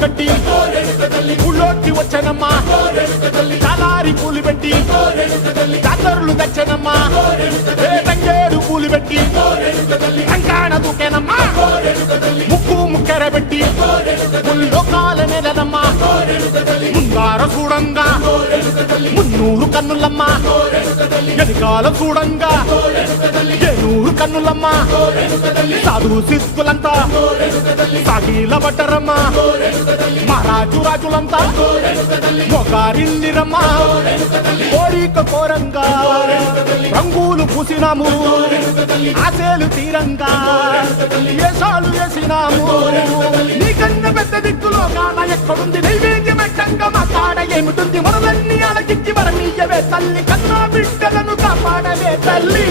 కట్టి ఊళ్ళోకి వచ్చనమ్మా చాలారి పూలు పెట్టి జాతరులు తెచ్చనమ్మా తంగేడు పూలు పెట్టి కంకాణ దూకేనమ్మా ముక్కు ముక్కెర పెట్టి ముల్లోకాల నెలనమ్మా ముందార చూడంగా మున్నూరు కన్నులమ్మా వెనకాల చూడంగా ఏనూరు కన్నులమ్మా సాధువు సిద్ధులంతా సాగిల బట్టరమ్మా మహారాజు రాజులంతా మొగారిల్లిరమ్మా కోరిక కోరంగా రంగులు పూసినాము ఆశలు తీరంగా వేషాలు వేసినాము నీకన్నా పెద్ద దిక్కులో కాన ఎక్కడుంది నైవేద్యం పెట్టంగా మా కాడ ఏమిటుంది మనలన్నీ అలకిచ్చి వరమీయవే తల్లి కన్నా బిడ్డలను కాపాడవే తల్లి